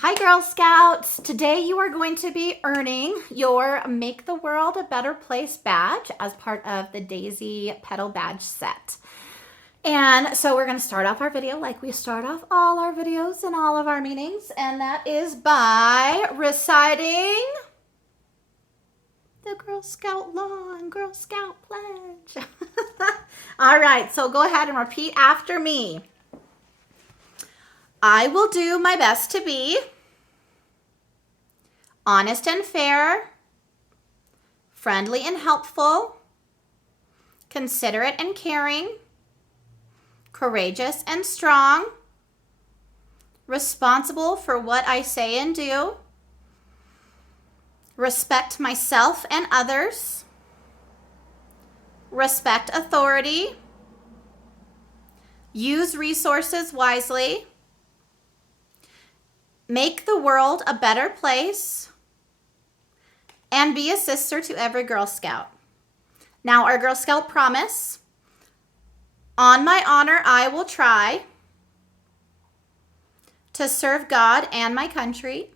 Hi, Girl Scouts. Today you are going to be earning your Make the World a Better Place badge as part of the Daisy Petal Badge set. And so we're going to start off our video like we start off all our videos and all of our meetings, and that is by reciting the Girl Scout law and Girl Scout pledge. All right, so go ahead and repeat after me. I will do my best to be honest and fair, friendly and helpful, considerate and caring, courageous and strong, responsible for what I say and do, respect myself and others, respect authority, use resources wisely, make the world a better place, and be a sister to every Girl Scout. Now, our Girl Scout promise: on my honor, I will try to serve God and my country,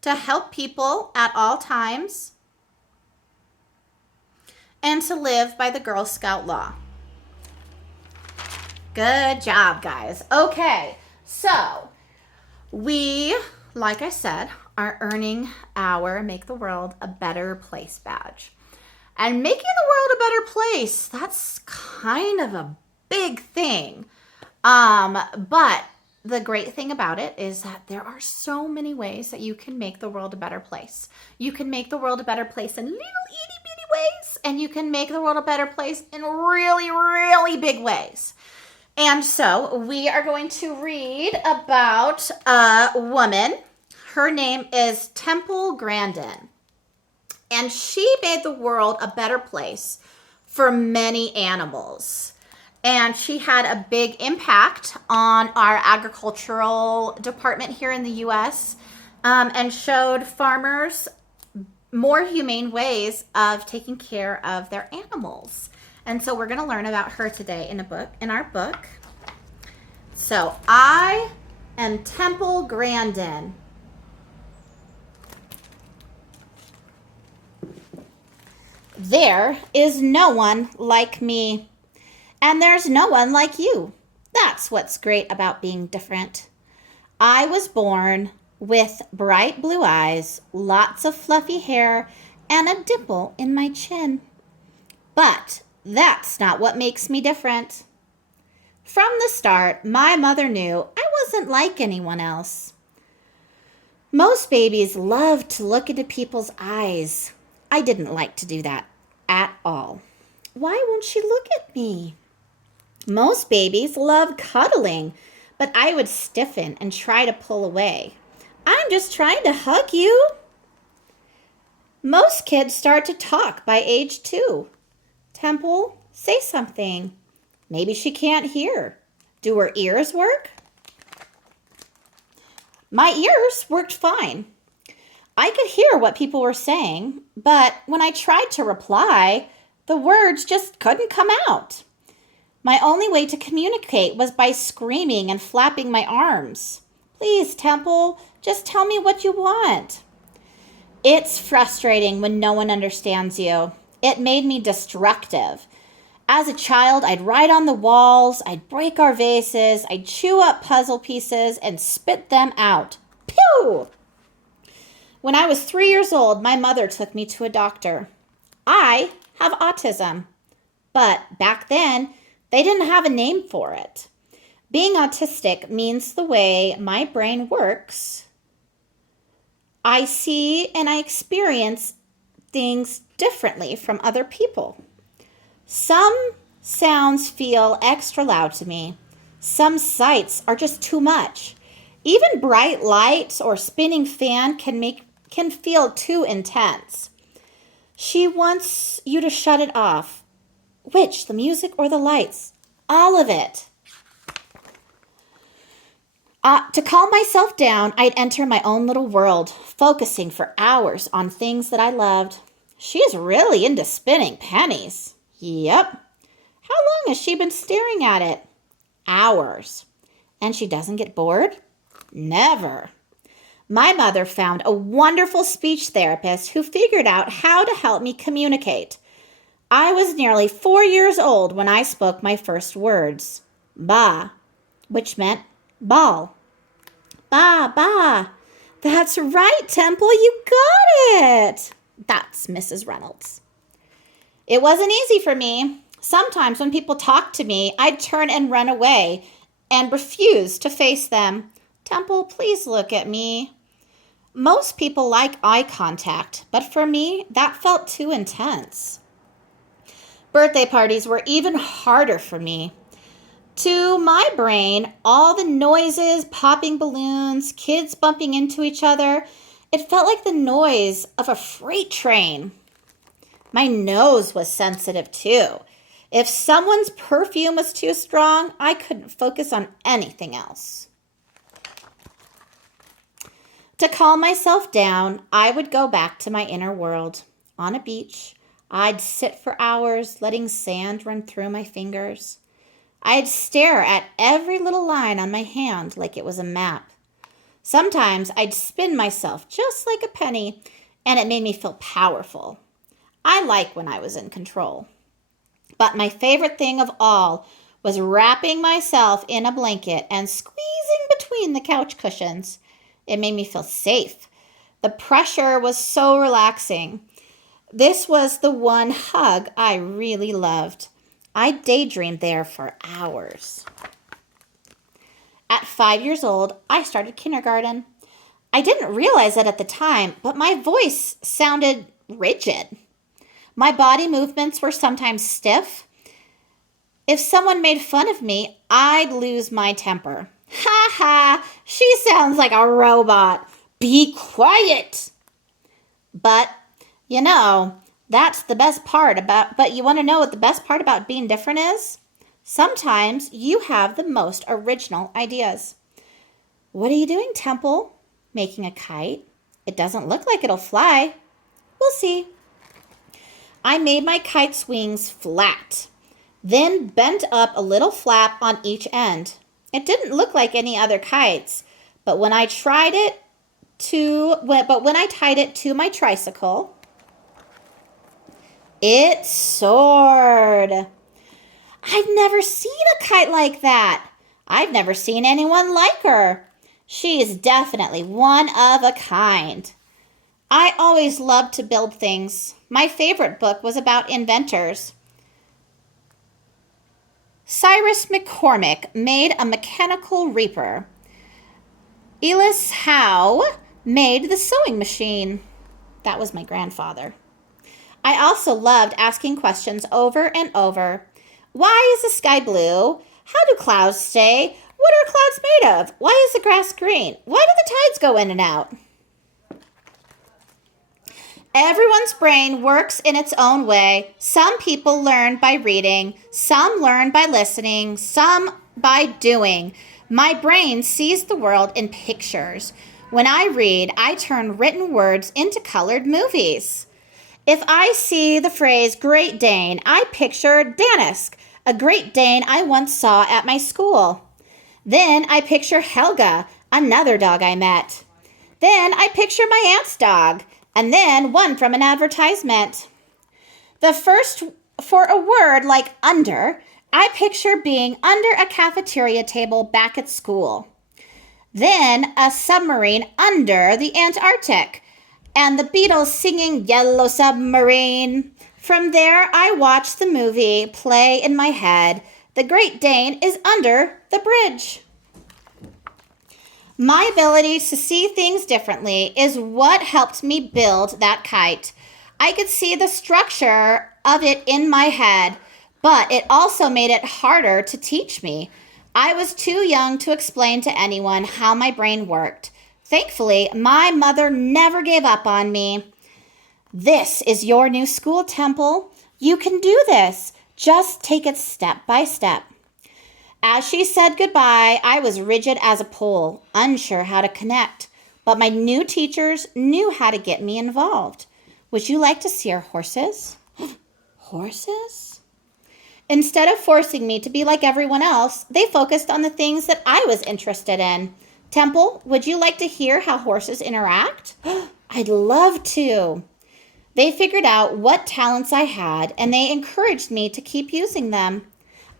to help people at all times, and to live by the Girl Scout law. Good job, guys. Okay, so we, like I said, are earning our Make the World a Better Place badge. And making the world a better place, that's kind of a big thing. But the great thing about it is that there are so many ways that you can make the world a better place. You can make the world a better place in little itty bitty ways, and you can make the world a better place in really, really big ways. And so we are going to read about a woman. Her name is Temple Grandin. And she made the world a better place for many animals. And she had a big impact on our agricultural department here in the U.S. And showed farmers more humane ways of taking care of their animals. And so we're going to learn about her today in our book. So I am Temple Grandin. There is no one like me, and there's no one like you. That's what's great about being different. I was born with bright blue eyes, lots of fluffy hair, and a dimple in my chin. But that's not what makes me different. From the start, my mother knew I wasn't like anyone else. Most babies love to look into people's eyes. I didn't like to do that at all. Why won't she look at me? Most babies love cuddling, but I would stiffen and try to pull away. I'm just trying to hug you. Most kids start to talk by age 2. Temple, say something. Maybe she can't hear. Do her ears work? My ears worked fine. I could hear what people were saying, but when I tried to reply, the words just couldn't come out. My only way to communicate was by screaming and flapping my arms. Please, Temple, just tell me what you want. It's frustrating when no one understands you. It made me destructive. As a child, I'd write on the walls, I'd break our vases, I'd chew up puzzle pieces and spit them out. Pew! When I was 3 years old, my mother took me to a doctor. I have autism, but back then, they didn't have a name for it. Being autistic means the way my brain works. I see and I experience things differently from other people. Some sounds feel extra loud to me. Some sights are just too much. Even bright lights or spinning fan can feel too intense. She wants you to shut it off. Which, the music or the lights? All of it. To calm myself down, I'd enter my own little world, focusing for hours on things that I loved. She's really into spinning pennies. Yep. How long has she been staring at it? Hours. And she doesn't get bored? Never. My mother found a wonderful speech therapist who figured out how to help me communicate. I was nearly 4 years old when I spoke my first words. Ba, which meant ball. Ba, ba. That's right, Temple, you got it. That's Mrs. Reynolds. It wasn't easy for me. Sometimes when people talked to me, I'd turn and run away and refuse to face them. Temple, please look at me. Most people like eye contact, but for me, that felt too intense. Birthday parties were even harder for me. To my brain, all the noises, popping balloons, kids bumping into each other, it felt like the noise of a freight train. My nose was sensitive too. If someone's perfume was too strong, I couldn't focus on anything else. To calm myself down, I would go back to my inner world. On a beach, I'd sit for hours, letting sand run through my fingers. I'd stare at every little line on my hand like it was a map. Sometimes I'd spin myself just like a penny, and it made me feel powerful. I like when I was in control. But my favorite thing of all was wrapping myself in a blanket and squeezing between the couch cushions. It made me feel safe. The pressure was so relaxing. This was the one hug I really loved. I daydreamed there for hours. At 5 years old, I started kindergarten. I didn't realize it at the time, but my voice sounded rigid. My body movements were sometimes stiff. If someone made fun of me, I'd lose my temper. Ha ha, she sounds like a robot. Be quiet. But, that's the best part but you want to know what the best part about being different is? Sometimes you have the most original ideas. What are you doing, Temple? Making a kite? It doesn't look like it'll fly. We'll see. I made my kite's wings flat, then bent up a little flap on each end. It didn't look like any other kites, but when I tied it to my tricycle, it soared. I've never seen a kite like that. I've never seen anyone like her. She is definitely one of a kind. I always loved to build things. My favorite book was about inventors. Cyrus McCormick made a mechanical reaper. Elias Howe made the sewing machine. That was my grandfather. I also loved asking questions over and over. Why is the sky blue? How do clouds stay? What are clouds made of? Why is the grass green? Why do the tides go in and out? Everyone's brain works in its own way. Some people learn by reading, some learn by listening, some by doing. My brain sees the world in pictures. When I read, I turn written words into colored movies. If I see the phrase Great Dane, I picture Danisk, a Great Dane I once saw at my school. Then I picture Helga, another dog I met. Then I picture my aunt's dog, and then one from an advertisement. The first for a word like under, I picture being under a cafeteria table back at school. Then a submarine under the Antarctic, and the Beatles singing Yellow Submarine. From there, I watched the movie play in my head. The Great Dane is under the bridge. My ability to see things differently is what helped me build that kite. I could see the structure of it in my head, but it also made it harder to teach me. I was too young to explain to anyone how my brain worked. Thankfully, my mother never gave up on me. This is your new school, Temple. You can do this. Just take it step by step. As she said goodbye, I was rigid as a pole, unsure how to connect. But my new teachers knew how to get me involved. Would you like to see our horses? Horses? Instead of forcing me to be like everyone else, they focused on the things that I was interested in. Temple, would you like to hear how horses interact? I'd love to. They figured out what talents I had and they encouraged me to keep using them.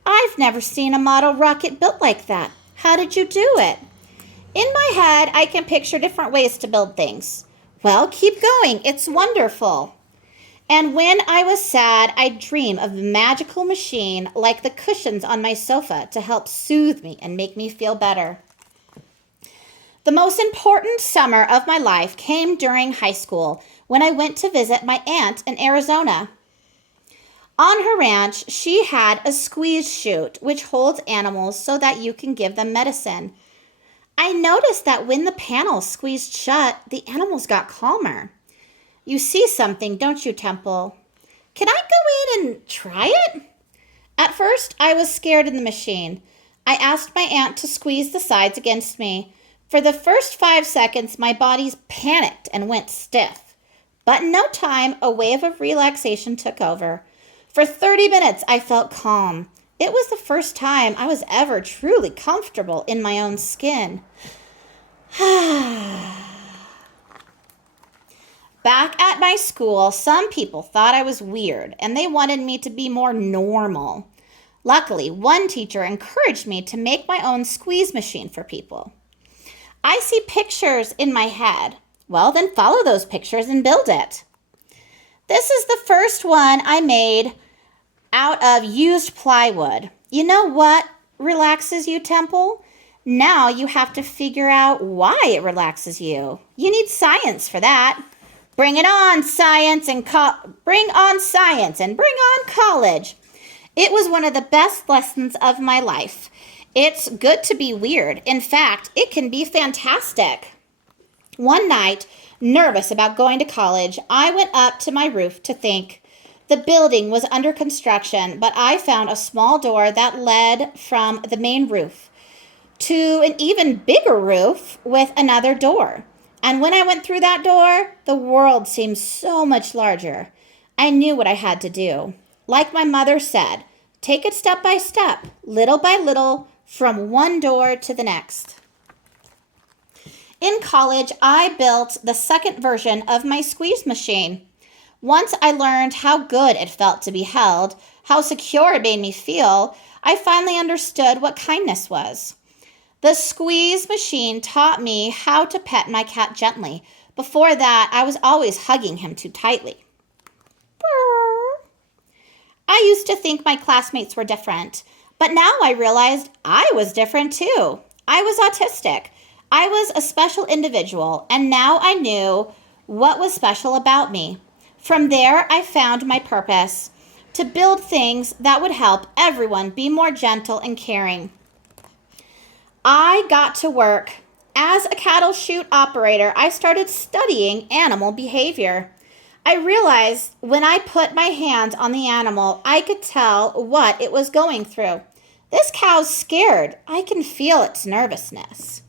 I've never seen a model rocket built like that. How did you do it? In my head, I can picture different ways to build things. Well, keep going. It's wonderful. And when I was sad, I'd dream of a magical machine like the cushions on my sofa to help soothe me and make me feel better. The most important summer of my life came during high school when I went to visit my aunt in Arizona. On her ranch, she had a squeeze chute which holds animals so that you can give them medicine. I noticed that when the panels squeezed shut, the animals got calmer. You see something, don't you, Temple? Can I go in and try it? At first, I was scared in the machine. I asked my aunt to squeeze the sides against me. For the first 5 seconds, my body panicked and went stiff. But in no time, a wave of relaxation took over. For 30 minutes, I felt calm. It was the first time I was ever truly comfortable in my own skin. Back at my school, some people thought I was weird and they wanted me to be more normal. Luckily, one teacher encouraged me to make my own squeeze machine for people. I see pictures in my head. Well, then follow those pictures and build it. This is the first one I made out of used plywood. You know what relaxes you, Temple? Now you have to figure out why it relaxes you. You need science for that. Bring it on, science, and bring on science and bring on college. It was one of the best lessons of my life. It's good to be weird. In fact, it can be fantastic. One night, nervous about going to college, I went up to my roof to think. The building was under construction, but I found a small door that led from the main roof to an even bigger roof with another door. And when I went through that door, the world seemed so much larger. I knew what I had to do. Like my mother said, take it step by step, little by little, from one door to the next. In college, I built the second version of my squeeze machine. Once I learned how good it felt to be held, how secure it made me feel, I finally understood what kindness was. The squeeze machine taught me how to pet my cat gently. Before that, I was always hugging him too tightly. I used to think my classmates were different, but now I realized I was different too. I was autistic. I was a special individual, and now I knew what was special about me. From there, I found my purpose, to build things that would help everyone be more gentle and caring. I got to work. As a cattle chute operator, I started studying animal behavior. I realized when I put my hands on the animal, I could tell what it was going through. This cow's scared. I can feel its nervousness.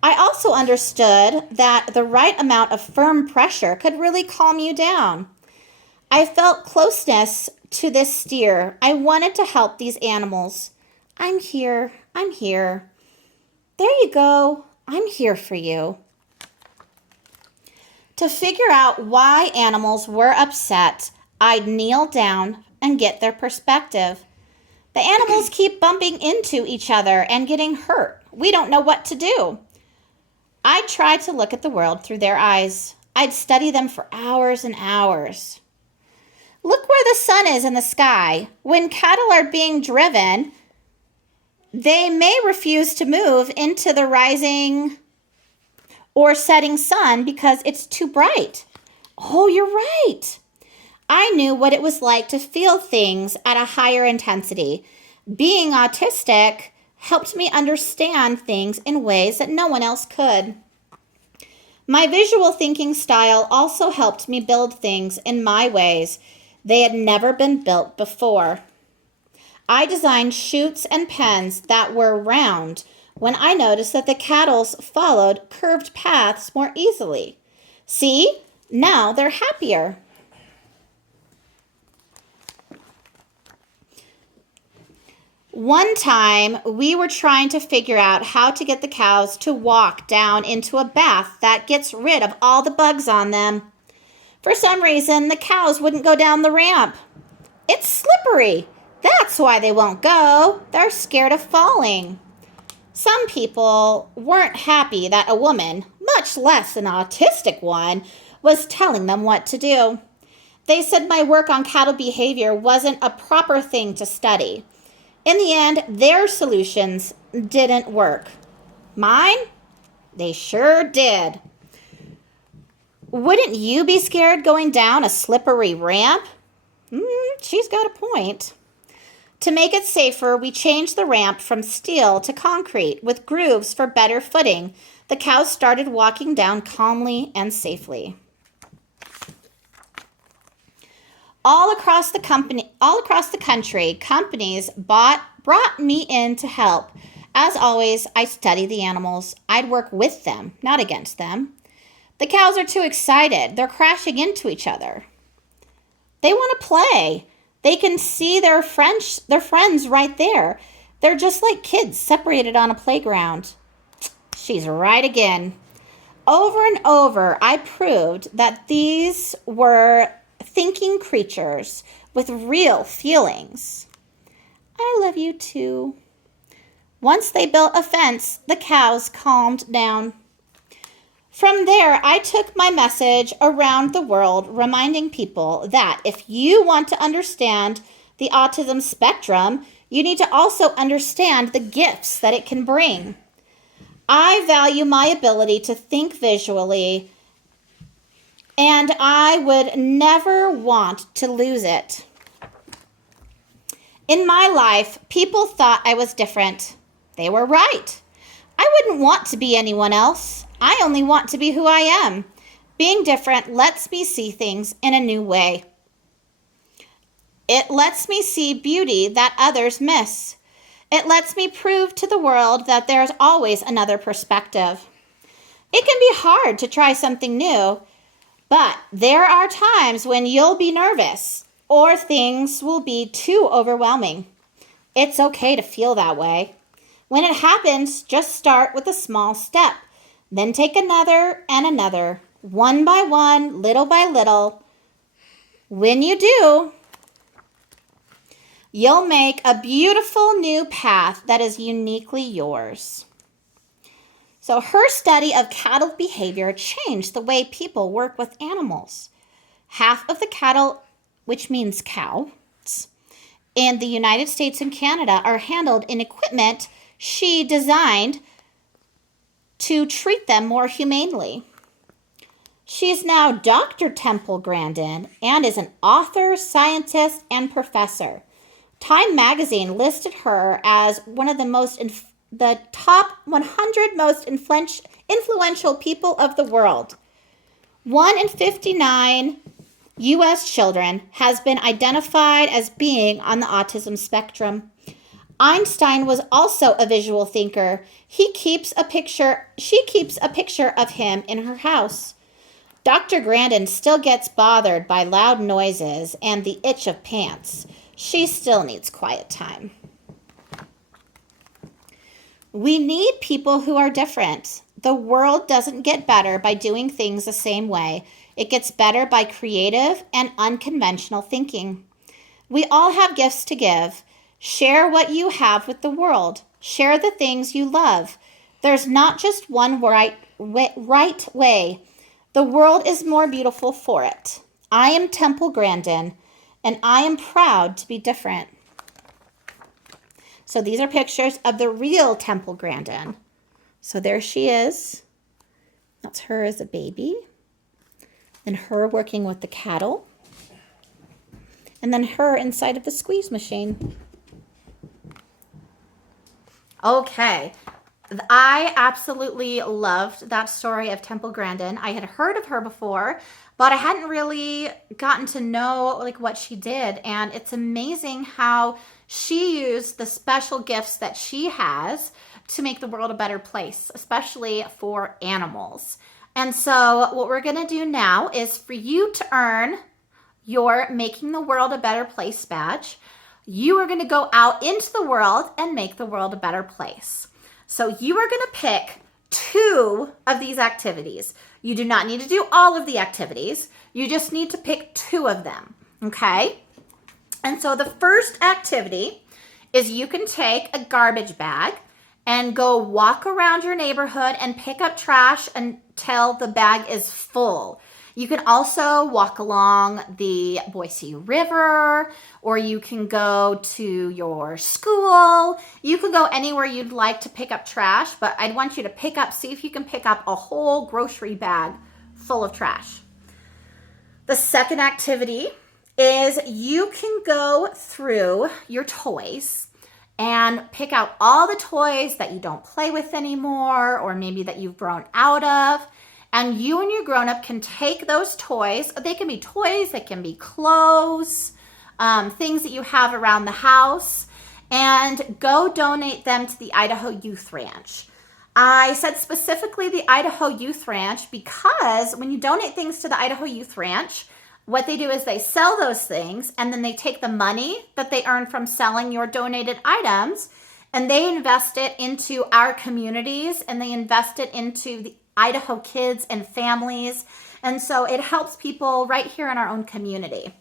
I also understood that the right amount of firm pressure could really calm you down. I felt closeness to this steer. I wanted to help these animals. I'm here. I'm here. There you go. I'm here for you. To figure out why animals were upset, I'd kneel down and get their perspective. The animals keep bumping into each other and getting hurt. We don't know what to do. I'd try to look at the world through their eyes. I'd study them for hours and hours. Look where the sun is in the sky. When cattle are being driven, they may refuse to move into the rising or setting sun because it's too bright. Oh, you're right. I knew what it was like to feel things at a higher intensity. Being autistic helped me understand things in ways that no one else could. My visual thinking style also helped me build things in my ways. They had never been built before. I designed chutes and pens that were round when I noticed that the cattle followed curved paths more easily. See, now they're happier. One time, we were trying to figure out how to get the cows to walk down into a bath that gets rid of all the bugs on them. For some reason, the cows wouldn't go down the ramp. It's slippery. That's why they won't go. They're scared of falling. Some people weren't happy that a woman, much less an autistic one, was telling them what to do. They said my work on cattle behavior wasn't a proper thing to study. In the end, their solutions didn't work. Mine? They sure did. Wouldn't you be scared going down a slippery ramp? She's got a point. To make it safer, we changed the ramp from steel to concrete with grooves for better footing. The cows started walking down calmly and safely. All across the country, companies brought me in to help. As always, I study the animals. I'd work with them, not against them. The cows are too excited. They're crashing into each other. They want to play. They can see their friends right there. They're just like kids separated on a playground. She's right again. Over and over, I proved that these were thinking creatures with real feelings. I love you too. Once they built a fence, the cows calmed down. From there, I took my message around the world, reminding people that if you want to understand the autism spectrum, you need to also understand the gifts that it can bring. I value my ability to think visually, and I would never want to lose it. In my life, people thought I was different. They were right. I wouldn't want to be anyone else. I only want to be who I am. Being different lets me see things in a new way. It lets me see beauty that others miss. It lets me prove to the world that there's always another perspective. It can be hard to try something new, but there are times when you'll be nervous or things will be too overwhelming. It's okay to feel that way. When it happens, just start with a small step. Then take another and another, one by one, little by little. When you do, you'll make a beautiful new path that is uniquely yours. So her study of cattle behavior changed the way people work with animals. Half of the cattle, which means cows, in the United States and Canada are handled in equipment she designed to treat them more humanely. She's now Dr. Temple Grandin and is an author, scientist, and professor. Time magazine listed her as one of the top 100 most influential people of the world. 1 in 59 U.S. children has been identified as being on the autism spectrum. Einstein was also a visual thinker. She keeps a picture of him in her house. Dr. Grandin still gets bothered by loud noises and the itch of pants. She still needs quiet time. We need people who are different. The world doesn't get better by doing things the same way. It gets better by creative and unconventional thinking. We all have gifts to give. Share what you have with the world. Share the things you love. There's not just one right way. The world is more beautiful for it. I am Temple Grandin, and I am proud to be different. So these are pictures of the real Temple Grandin. So there she is. That's her as a baby. And her working with the cattle. And then her inside of the squeeze machine. Okay, I absolutely loved that story of Temple Grandin. I had heard of her before, but I hadn't really gotten to know what she did. And it's amazing how she used the special gifts that she has to make the world a better place, especially for animals. And so what we're going to do now is for you to earn your Making the World a Better Place badge. You are going to go out into the world and make the world a better place. So you are going to pick 2 of these activities. You do not need to do all of the activities. You just need to pick 2 of them, okay? And so the first activity is you can take a garbage bag and go walk around your neighborhood and pick up trash until the bag is full. You can also walk along the Boise River, or you can go to your school. You can go anywhere you'd like to pick up trash, but I'd want you to see if you can pick up a whole grocery bag full of trash. The second activity is you can go through your toys and pick out all the toys that you don't play with anymore, or maybe that you've grown out of. And you and your grown-up can take those toys. They can be toys, they can be clothes, things that you have around the house, and go donate them to the Idaho Youth Ranch. I said specifically the Idaho Youth Ranch because when you donate things to the Idaho Youth Ranch, what they do is they sell those things, and then they take the money that they earn from selling your donated items, and they invest it into our communities, and they invest it into the Idaho kids and families. And so it helps people right here in our own community.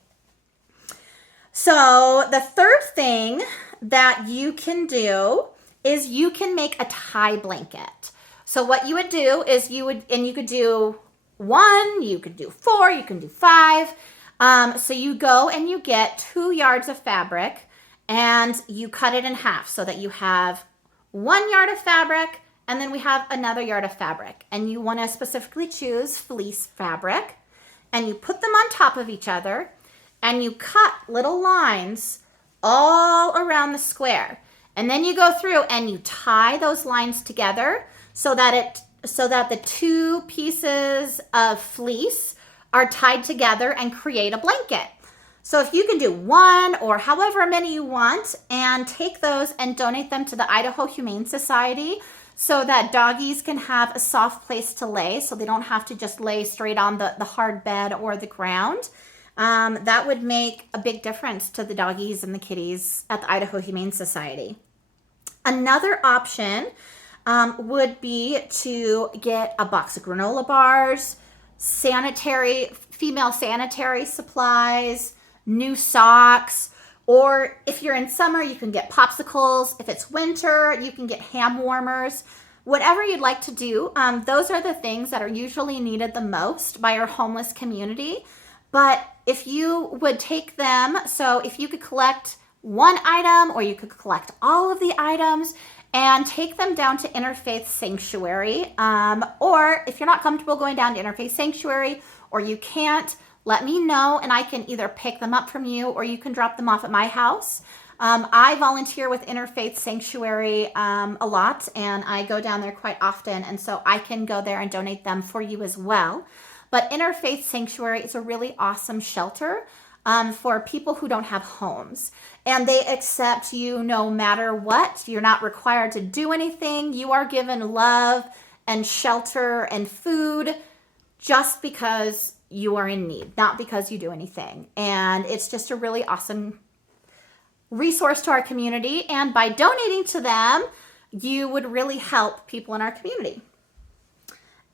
So the third thing that you can do is you can make a tie blanket. So what you would do is you could do 1, you could do 4, you can do 5. So you go and you get 2 yards of fabric and you cut it in half so that you have 1 yard of fabric, and then we have another yard of fabric. And you want to specifically choose fleece fabric, and you put them on top of each other, and you cut little lines all around the square. And then you go through and you tie those lines together so that the 2 pieces of fleece are tied together and create a blanket. So if you can do 1 or however many you want, and take those and donate them to the Idaho Humane Society so that doggies can have a soft place to lay, so they don't have to just lay straight on the hard bed or the ground. That would make a big difference to the doggies and the kitties at the Idaho Humane Society. Another option would be to get a box of granola bars, female sanitary supplies, new socks, or if you're in summer, you can get popsicles. If it's winter, you can get ham warmers. Whatever you'd like to do, those are the things that are usually needed the most by our homeless community. But if you would take them, so if you could collect 1 item, or you could collect all of the items and take them down to Interfaith Sanctuary, or if you're not comfortable going down to Interfaith Sanctuary, or you can't, let me know and I can either pick them up from you, or you can drop them off at my house. I volunteer with Interfaith Sanctuary a lot, and I go down there quite often, and so I can go there and donate them for you as well. But Interfaith Sanctuary is a really awesome shelter for people who don't have homes, and they accept you no matter what. You're not required to do anything. You are given love and shelter and food just because you are in need, not because you do anything. And it's just a really awesome resource to our community. And by donating to them, you would really help people in our community.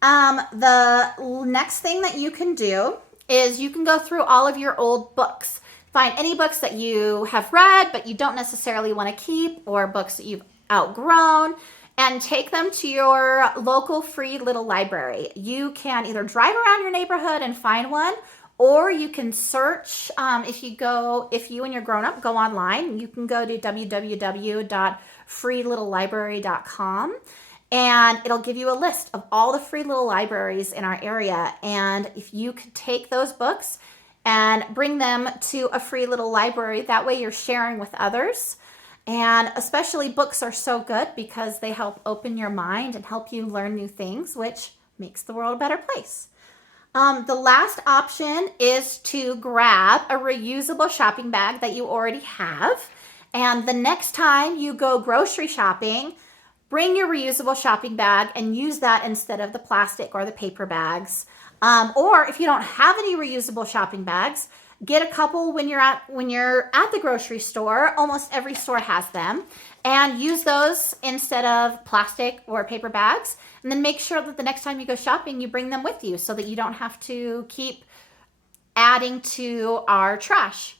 The next thing that you can do is you can go through all of your old books. Find any books that you have read, but you don't necessarily want to keep, or books that you've outgrown, and take them to your local free little library. You can either drive around your neighborhood and find one, or you can search. If you and your grown-up go online, you can go to www.freelittlelibrary.com, and it'll give you a list of all the free little libraries in our area. And if you could take those books and bring them to a free little library, that way you're sharing with others. And especially books are so good because they help open your mind and help you learn new things, which makes the world a better place. The last option is to grab a reusable shopping bag that you already have. And the next time you go grocery shopping, bring your reusable shopping bag and use that instead of the plastic or the paper bags. Or if you don't have any reusable shopping bags, Get a couple when you're at the grocery store. Almost every store has them, and use those instead of plastic or paper bags. And then make sure that the next time you go shopping, you bring them with you so that you don't have to keep adding to our trash.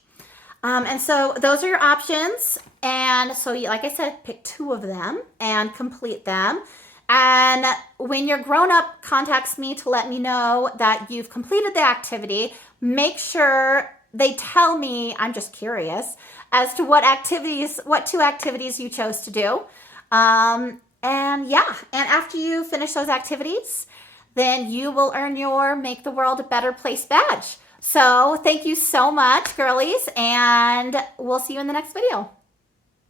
And so those are your options. And so, like I said, pick 2 of them and complete them. And when your grown-up contacts me to let me know that you've completed the activity, make sure they tell me, I'm just curious, as to what 2 activities you chose to do. And yeah, and after you finish those activities, then you will earn your Make the World a Better Place badge. So thank you so much, girlies, and we'll see you in the next video.